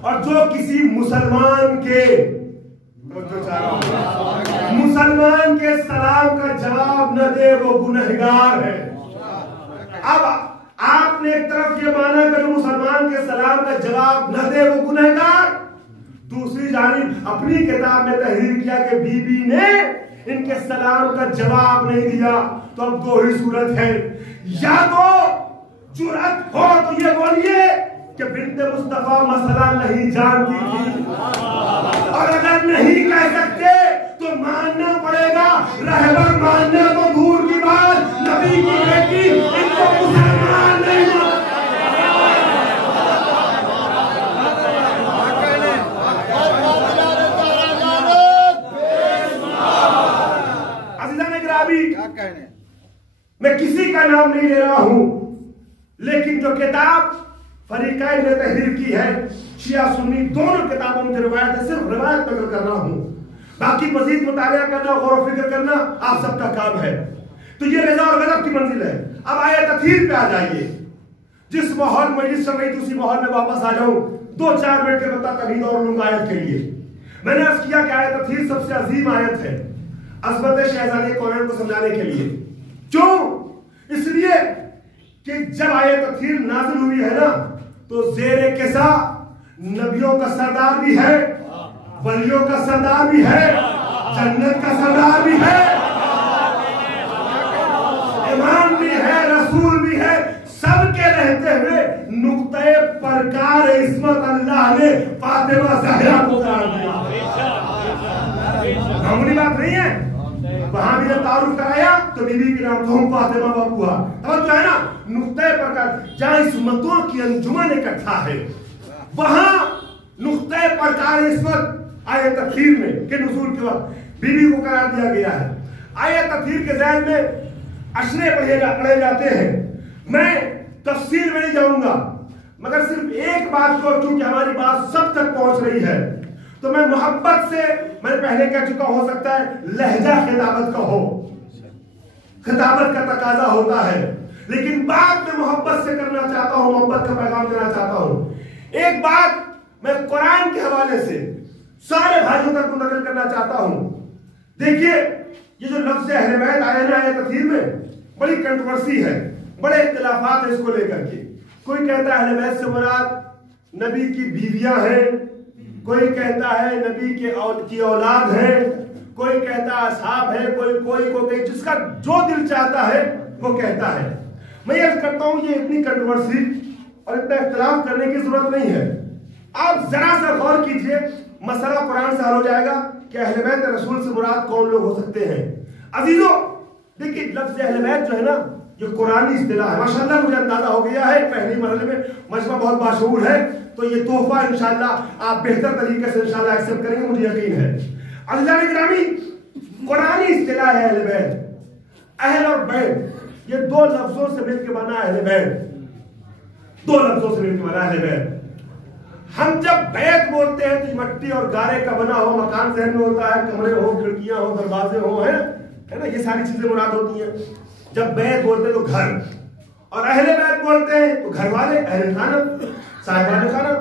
اور جو کسی مسلمان کے سلام کا جواب نہ دے وہ گنہگار ہے۔ اب آپ نے ایک طرف یہ مانا کہ جو مسلمان کے سلام کا جواب نہ دے وہ گنہگار، دوسری جانب اپنی کتاب میں تحریر کیا کہ بی بی نے ان کے سلام کا جواب نہیں دیا تو اب دو ہی صورت ہے، یا تو جرأت ہو تو یہ بولیے کہ بنت مصطفیٰ مسئلہ نہیں جانتی تھی، اور اگر نہیں کہہ سکتے تو ماننا پڑے گا، رہبر ماننا تو دور کی بات، نبی کی بیٹی ان کو مسلمان نہیں مانتا۔ میں کسی کا نام نہیں لے رہا ہوں، لیکن جو کتاب فریقین نے تحریر کی ہے، شیعہ سنی دونوں کتابوں میں روایت ہے، صرف روایت نقل کر رہا ہوں، باقی مزید مطالعہ کرنا، غور و فکر کرنا آپ سب کا کام ہے۔ تو یہ رضا اور غضب کی منزل ہے۔ اب آیت تطہیر پہ آ جائیے۔ جس ماحول مجلس چل رہی تھی اسی ماحول میں واپس آ جاؤں، 2-4 منٹ کے بعد تمہید اور لوں آیت کے لیے۔ میں نے عرض کیا کہ آیت تطہیر سب سے عظیم آیت ہے عظمت شہزادی کونین کو سمجھانے کے لیے۔ کیوں؟ اس لیے کہ جب آیت تطہیر نازل ہوئی ہے نا تو زیر قصہ نبیوں کا سردار بھی ہے، ولیوں کا سردار بھی ہے، جنت کا سردار بھی ہے، امام بھی ہے، رسول بھی ہے، سب کے رہتے ہوئے نقطۂ پرکار عصمت اللہ نے فاطمہ زہرا کو قرار دیا۔ معمولی بات نہیں ہے۔ وہاں بھی جب تعارف کرایا تو بی بی کے نام تو ہم فاطمہ بابو ہوا، اور جو ہے نا نقطۂ پرکار جہاں عصمتوں کی انجمن اکٹھا ہے وہاں نقطۂ پرکار عصمت آیت تطہیر میں کہ نزول کے وقت بی بی کو قرار دیا گیا ہے۔ آیت تطہیر کے ذیل میں اشرے پڑھے جاتے ہیں، میں تفصیل میں نہیں جاؤں گا، مگر صرف ایک بات کو چونکہ ہماری بات سب تک پہنچ رہی ہے تو میں محبت سے، میں پہلے کہہ چکا، ہو سکتا ہے لہجہ خطابت کا ہو، خطابت کا تقاضا ہوتا ہے، لیکن بات میں محبت سے کرنا چاہتا ہوں، محبت کا پیغام دینا چاہتا ہوں۔ ایک بات میں قرآن کے حوالے سے سارے بھائیوں تک منتقل کرنا چاہتا ہوں۔ دیکھیے یہ جو لفظ اہل بیت آئے نا آیت تطہیر میں، بڑی کنٹروورسی ہے، بڑے اختلافات ہیں اس کو لے کر کے۔ کوئی کہتا ہے اہل بیت سے مراد نبی کی بیویاں ہیں، کوئی کہتا ہے نبی کی اولاد ہے، کوئی کہتا ہے اصحاب ہے، کوئی جس کا جو دل چاہتا ہے وہ کہتا ہے۔ میں یہ کرتا ہوں یہ اتنی کنٹروورسی اور اتنا اختلاف کرنے کی ضرورت نہیں ہے۔ آپ ذرا سا غور کیجئے، مسئلہ قرآن سے حل ہو جائے گا کہ اہل بیت رسول سے مراد کون لوگ ہو سکتے ہیں۔ عزیزو دیکھیے لفظ اہل بیت جو ہے نا یہ قرآنی اصطلاح ہے، ماشاءاللہ مجھے اندازہ ہو گیا ہے، پہلی مرحلے میں مجمع بہت باشعور ہے تو یہ تحفہ انشاءاللہ آپ بہتر طریقے سے انشاءاللہ ایکسپٹ کریں گے، مجھے یقین ہے۔ عزیزان گرامی قرآنی اصطلاح ہے اہل بیت۔ اہل اور بیت یہ دو لفظوں سے مل کے بنا اہل بیت، دو لفظوں سے مل کے بنا اہل بیت۔ ہم جب بیت بولتے ہیں تو مٹی اور گارے کا بنا ہو مکان ذہن میں ہوتا ہے، کمرے ہو، کھڑکیاں ہو، دروازے ہو، ہے نا، یہ ساری چیزیں مراد ہوتی ہیں۔ جب بیت بولتے ہیں تو گھر، اور اہل بیت بولتے ہیں تو گھر والے، اہل خانہ، صاحبان خانہ،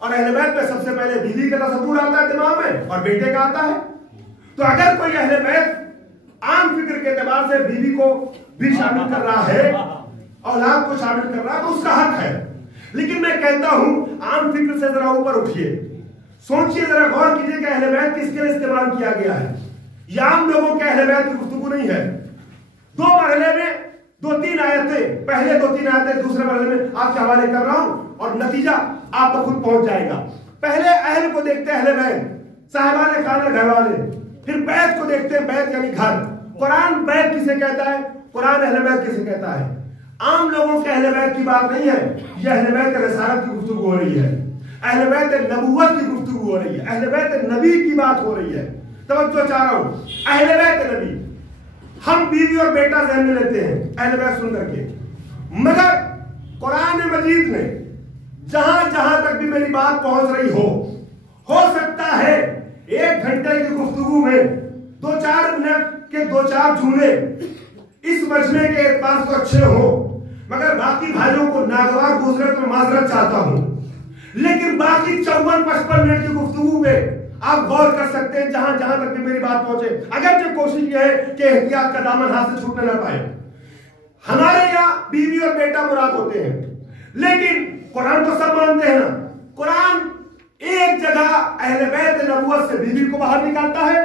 اور اہل بیت میں سب سے پہلے بیوی کا تصور آتا ہے دماغ میں اور بیٹے کا آتا ہے۔ تو اگر کوئی اہل بیت عام فکر کے اعتبار سے بیوی کو بھی شامل کر رہا ہے، اولاد کو شامل کر رہا ہے تو اس کا حق ہے، لیکن میں کہتا ہوں عام فکر سے ذرا اوپر اٹھیے، سوچئے، ذرا غور کیجئے کہ اہل بیت کس کے لیے استعمال کیا گیا ہے۔ یہ عام لوگوں کے اہل بیت کی گفتگو نہیں ہے۔ دو مرحلے میں 2-3 آیتیں، پہلے 2-3 آیتیں دوسرے مرحلے میں آپ کے حوالے کر رہا ہوں اور نتیجہ آپ تک خود پہنچ جائے گا۔ پہلے اہل کو دیکھتے ہیں اہل بیت، صاحبان خانہ گھر والے، پھر بیت کو دیکھتے ہیں بیت یعنی گھر۔ قرآن بیت کسے کہتا ہے، قرآن اہل بیت کسے کہتا ہے؟ عام لوگوں کے اہل بیت کی بات نہیں ہے، یہ اہل بیت رسالت کی گفتگو ہو رہی ہے، اہل بیت نبوت کی گفتگو ہو رہی ہے، اہل بیت نبی کی بات ہو رہی ہے۔ توجہ چاہ رہا ہوں، اہل بیت نبی، ہم بیوی اور بیٹا ذہن میں لیتے ہیں اہل بیت سن کر کے، مگر قرآن مجید میں جہاں جہاں تک بھی میری بات پہنچ رہی ہو سکتا ہے 1 گھنٹے کی گفتگو میں 2-4 منٹ کے 2-4 جملے اس مجمع کے اعتبار سے اچھے ہو، مگر باقی بھائیوں کو ناگوار گزرے تو میں معذرت چاہتا ہوں، لیکن باقی 54-55 منٹ کی گفتگو میں آپ غور کر سکتے ہیں جہاں جہاں تک بھی میری بات پہنچے، اگرچہ کوشش یہ ہے کہ احتیاط کا دامن ہاتھ سے چھوٹنے نہ پائے۔ ہمارے یہاں بیوی اور بیٹا مراد ہوتے ہیں، لیکن قرآن تو سب مانتے ہیں نا، قرآن ایک جگہ اہل بیت نبوت سے بیوی کو باہر نکالتا ہے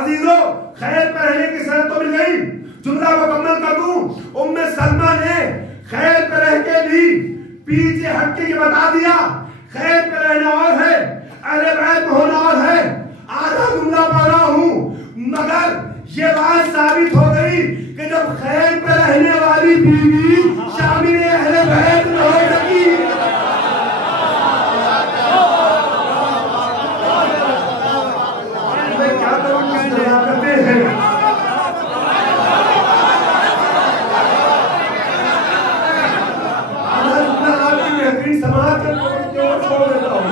عزیزو خیر پہ رہنے کی صحت تو مل گئی. جملہ مکمل کر دوں. ام سلمہ نے خیر پہ رہ کے بھی پیچھے ہٹ کے یہ بتا دیا خیر پہ رہنا اور ہے اہل بیت میں ہونا اور ہے. آدھا جملہ پڑھ رہا ہوں مگر یہ بات ثابت ہو گئی کہ جب خیر پہ رہنے والی بیوی شامل اہل بیت میں ہو سکی. میں کیا کروں کس طرح کرتے ہیں سماج کے چھوڑ دیتا ہوں.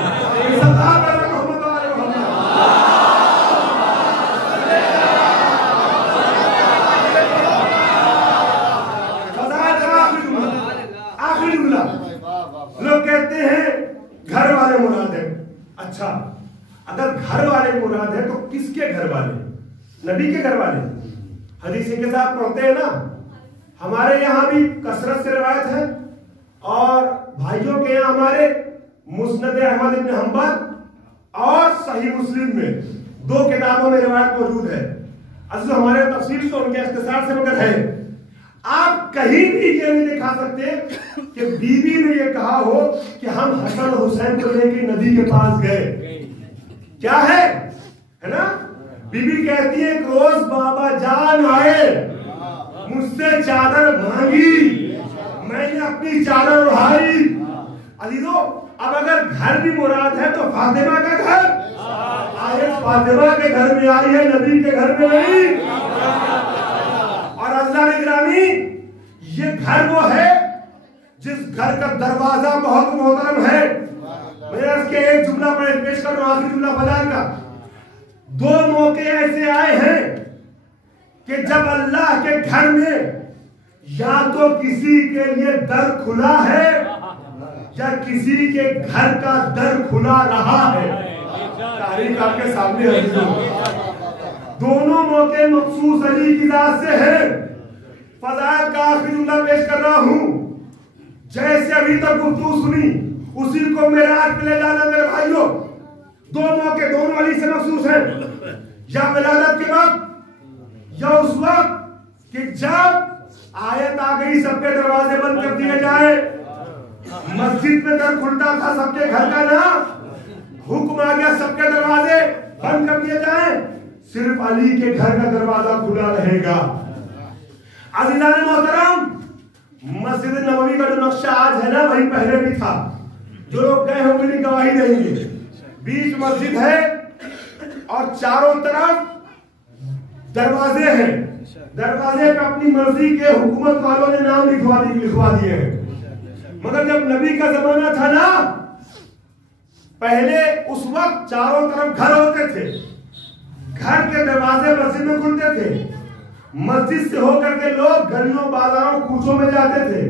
آخری جملہ لوگ کہتے ہیں گھر والے مراد ہے. اچھا اگر گھر والے مراد ہے تو کس کے گھر والے؟ نبی کے گھر والے. حدیث کے ساتھ پڑھتے ہیں نا. ہمارے یہاں بھی کثرت سے روایت ہے اور بھائیوں کے یہاں ہمارے مسند احمد بن حنبل اور صحیح مسلم میں 2 کتابوں میں روایت موجود ہے. اصل ہمارے تفسیر تو ان کے اختصار سے مگر ہے. آپ کہیں بھی یہ نہیں دکھا سکتے کہ بی بی نے یہ کہا ہو کہ ہم حسن حسین کو لے کے نبی کے پاس گئے. کیا ہے نا؟ بی بی کہتی ہے ایک روز بابا جان آئے مجھ سے چادر مانگی میں نے اپنی چادر اڑائی. عزیزو اب اگر گھر بھی مراد ہے تو فاطمہ کا گھر آیت فاطمہ کے گھر میں آئی ہے نبی کے گھر میں نہیں. اور اللہ نے گرامی یہ گھر وہ ہے جس گھر کا دروازہ بہت محترم ہے. میں اس کے ایک جملہ پیش کر رہا ہوں آخری جملہ فضائل کا. 2 موقع ایسے آئے ہیں کہ جب اللہ کے گھر میں یا تو کسی کے لیے در کھلا ہے یا کسی کے گھر کا در کھلا رہا ہے. تاریخ آپ کے سامنے ہے. دونوں موقع مخصوص علی کی ذات سے ہے. فضائل کا آخری جملہ پیش کر رہا ہوں. جیسے ابھی تک گفتگو سنی اسی کو معراج پہ لے جانا میرے بھائیوں. 2 موقع دونوں علی سے مخصوص ہیں. یا ولادت کے وقت یا اس وقت کہ جب آیت آ گئی سب کے دروازے بند کر دیے جائے. مسجد میں در کھلتا تھا سب کے گھر کا نا. حکم آ گیا سب کے دروازے بند کر دیے جائیں صرف علی کے گھر کا دروازہ کھلا رہے گا. عزیزان محترم مسجد نبوی کا جو نقشہ آج ہے نا وہی پہلے بھی تھا. جو لوگ گئے ہوں گے گواہی دیں گے. بیچ مسجد ہے اور چاروں طرف دروازے ہیں. دروازے پہ اپنی مرضی کے حکومت والوں نے نام لکھوا دیے ہیں. مگر جب نبی کا زمانہ تھا نا پہلے اس وقت چاروں طرف گھر ہوتے تھے. گھر کے دروازے مسجد میں کھلتے تھے. مسجد سے ہو کر کے لوگ گلیوں بازاروں کوچوں میں جاتے تھے.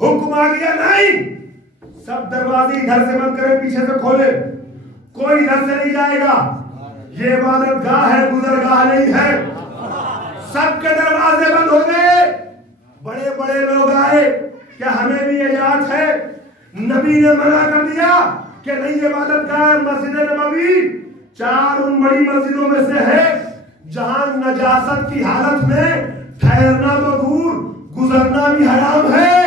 حکم آ گیا نہیں سب دروازے گھر سے بند کریں پیچھے سے کھولے. کوئی گھر سے نہیں جائے گا. یہ عبادت گاہ ہے گزرگاہ نہیں ہے. سب کے دروازے بند ہو گئے. بڑے بڑے لوگ آئے کیا ہمیں بھی اجازت ہے؟ نبی نے منع کر دیا کہ نہیں عبادت گاہ مسجد نبوی 4 ان بڑی مسجدوں میں سے ہے جہاں نجاست کی حالت میں ٹھہرنا تو دور گزرنا بھی حرام ہے.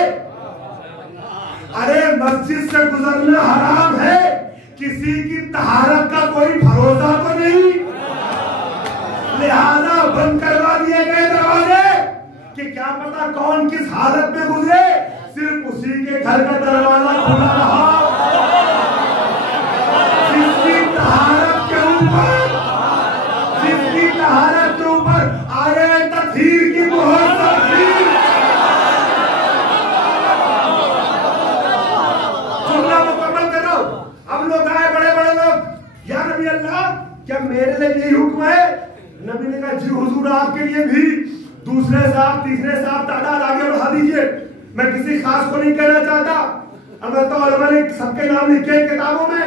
ارے مسجد سے گزرنا حرام ہے. کسی کی طہارت کا کوئی بھروسہ تو نہیں. لہذا بند کروا دیے گئے دروازے کہ کیا پتا کون کس حالت میں گزرے. صرف اسی کے گھر کا دروازہ کھلا رہا. جس کی طہارت کے اوپر آیت تطہیر کی مہر لگی. جملہ مکمل کرو. اب لوگ آئے بڑے بڑے لوگ یا نبی اللہ کیا میرے لیے یہی حکم ہے؟ نبی نے کہا جی حضور آپ کے لیے بھی. دوسرے صاحب تیسرے صاحب تعداد آگے بڑھا دیجئے. میں کسی خاص کو نہیں کہنا چاہتا. اگر تو علماء نے سب کے نام لکھے کتابوں میں.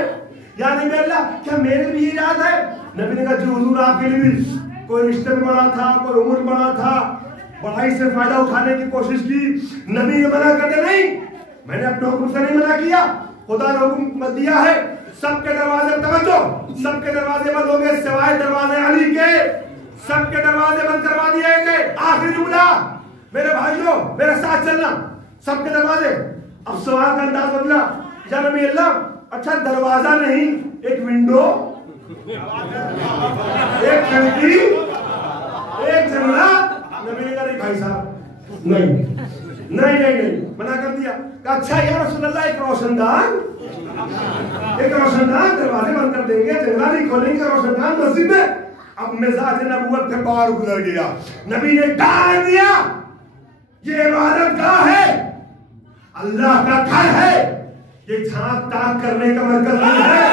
یا نبی اللہ کیا میرے بھی یاد ہے؟ نبی نے کہا جی حضور آپ کے لیے بھی. کوئی رشتے میں بڑا تھا کوئی عمر بڑا تھا بڑائی سے فائدہ اٹھانے کی کوشش کی. نبی نے منع کر دیا نہیں میں نے اپنے حکم سے نہیں منع کیا. خدا نے حکم دیا ہے سب کے دروازے توجہ، سب کے دروازے بند ہوں گے سوائے دروازے علی کے، سب کے دروازے بند کروا دیے گئے. آخری جملہ میرے بھائیوں میرے ساتھ چلنا، سب کے دروازے. اب سوال کا انداز بدلا، یا نبی اللہ اچھا دروازہ نہیں ایک ونڈو، ایک کھڑکی، ایک جنگلہ؟ نبی نے کہا نہیں بھائی صاحب نہیں منع کر دیا. کہا اچھا یا رسول اللہ ایک روشن دان دروازے بند کر دیں گے، جنگلہ نہیں کھولیں گے، روشن دان مسجد میں. اب مزاج نبوت سے باہر گزر گیا. نبی نے ڈال دیا یہ عبادت گاہ ہے، اللہ کا گھر ہے، یہ جھانک تاک کرنے کا مرکز نہیں ہے.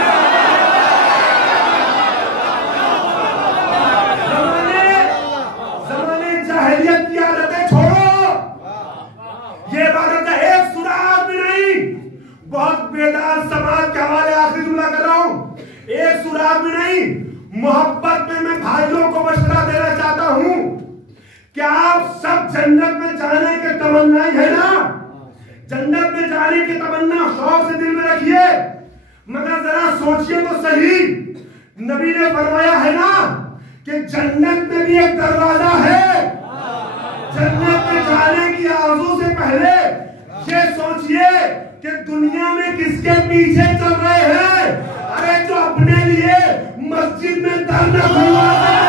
زمانے جاہلیت کی عادتیں چھوڑو. یہ عبادت ہے، ایک سراغ بھی نہیں. بہت بیدار سماج کے حوالے آخری جملہ کر رہا ہوں، ایک سراغ بھی نہیں. محبت میں بھائیوں کو مشورہ دینا چاہتا ہوں کہ آپ سب جنت میں جانے کے تمنا ہے نا، جنت میں جانے کی تمنا شوق سے دل میں رکھیے، مگر ذرا سوچئے تو صحیح. نبی نے فرمایا ہے نا کہ جنت میں بھی ایک دروازہ ہے. جنت میں جانے کی آرزو سے پہلے یہ سوچئے کہ دنیا میں کس کے پیچھے چل رہے ہیں. ارے جو اپنے لیے مسجد میں در نہ کھلوا سکے،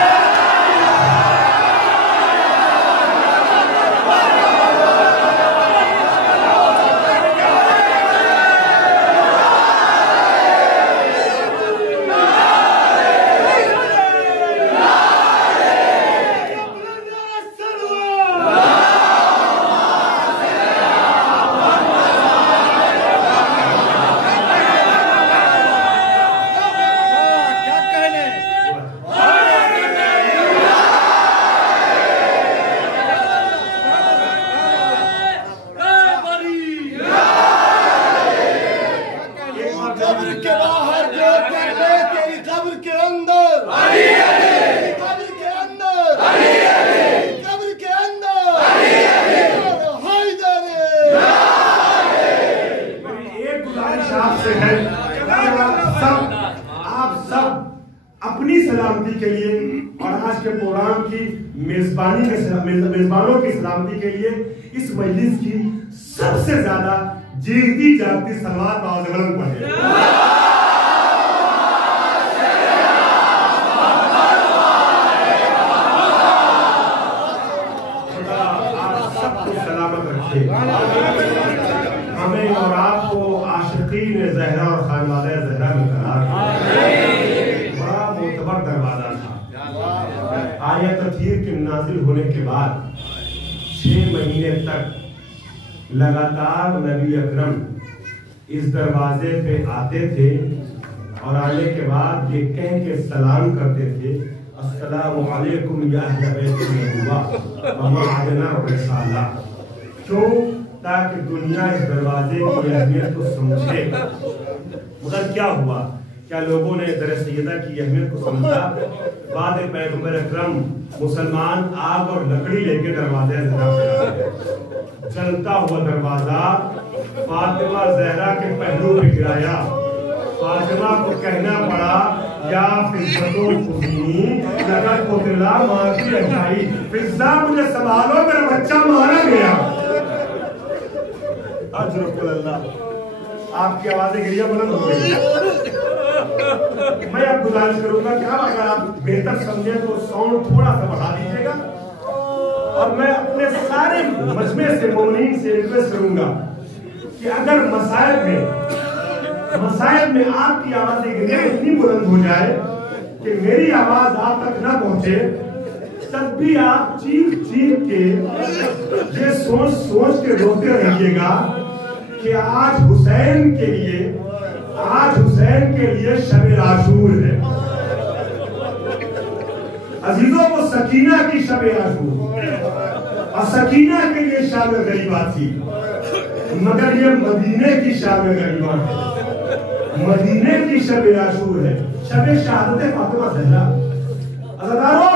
میزبانوں کی سلامتی کے لیے اس مجلس کی سب سے زیادہ جیتی جاگتی صلوات آواز بلند پڑھیں. خدا آپ سب کو سلامت رکھے، ہمیں اور آپ کو عاشقین زہرا اور خانوادہ زہرا میں قرار دے. بڑا معتبر دروازہ تھا. آیت تطہیر کے نازل ہونے کے بعد 6 مہینے تک لگاتار نبی اکرم اس دروازے پہ آتے تھے اور آنے کے بعد یہ کہہ کے سلام کرتے تھے، السلام علیکم یا اہل بیت النبوہ و معادنا الرسالہ. کیوں؟ تاکہ دنیا اس دروازے کی اہمیت کو سمجھے. مگر کیا ہوا؟ کیا لوگوں نے در سیدہ کی اہمیت کو سمجھا؟ بعد پیغمبر اکرم مسلمان آگ اور لکڑی لے کے دروازے زہرا پہ آتے. چلتا ہوا دروازہ فاطمہ زہرا کے پہلو پہ گرایا. فاطمہ کو کہنا پڑا یا فضتو خذینی لقد قتلا ماں کی اچھائی، فضہ مجھے سنبھالو میرا بچہ مارا گیا. اجرک اللہ. آپ کی آوازیں گریہ بلند ہو گئی. میں اب گزارش کروں گا کہ اگر آپ بہتر سمجھیں تو ساؤنڈ تھوڑا سا بڑھا دیجیے گا، اور میں اپنے سارے مجمع سے مومنین سے ریکویسٹ کروں گا کہ اگر مسائل میں آپ کی آوازیں گریہ اتنی بلند ہو جائے کہ میری آواز آپ تک نہ پہنچے، تب بھی آپ چیخ چیخ کے یہ سوچ کے روتے رہیے گا کہ آج حسین کے لیے شب عاشور ہے. عزیزوں وہ سکینہ کی شب عاشور، اور سکینہ کے لیے شب غریبہ تھی، مگر یہ مدینے کی شب غریبہ ہے. مدینے کی شب عاشور ہے، شب شہادت فاطمہ زہرا. عزیزانو،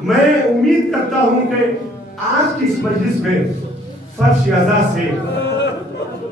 میں امید کرتا ہوں کہ آج کی اس مجلس میں فرش ازا سے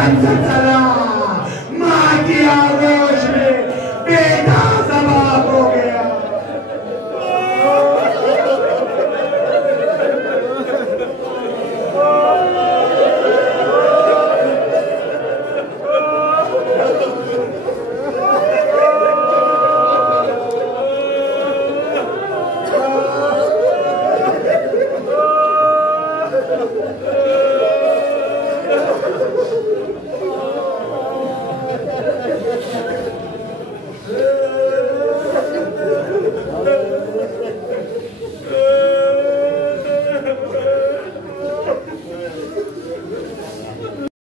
سلام